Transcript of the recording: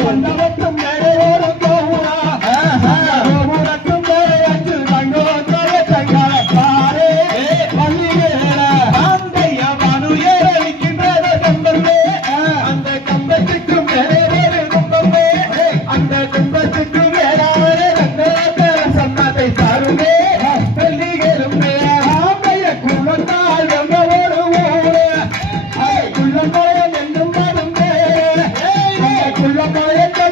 வந்தவற்றும் மேலே ஒரு கோபுரா கோபுரத்தும் மேலே அஞ்சு தங்கோத்தர தங்கால பாரே பள்ளியேற அந்தைய மனு ஏறிக்கின்றத கம்பமே அந்த கம்பத்துக்கு மேலே ஒரு கும்பமே அந்த கும்பத்துக்கு மேலான ரங்கோத்தர சன்னத்தை தருமே பள்ளிகளும் ஆமைய குளத்தால் எங்க ஒரு ஊரு குள்ளமயம் என்னும் மருந்தே குள்ளமயத்தை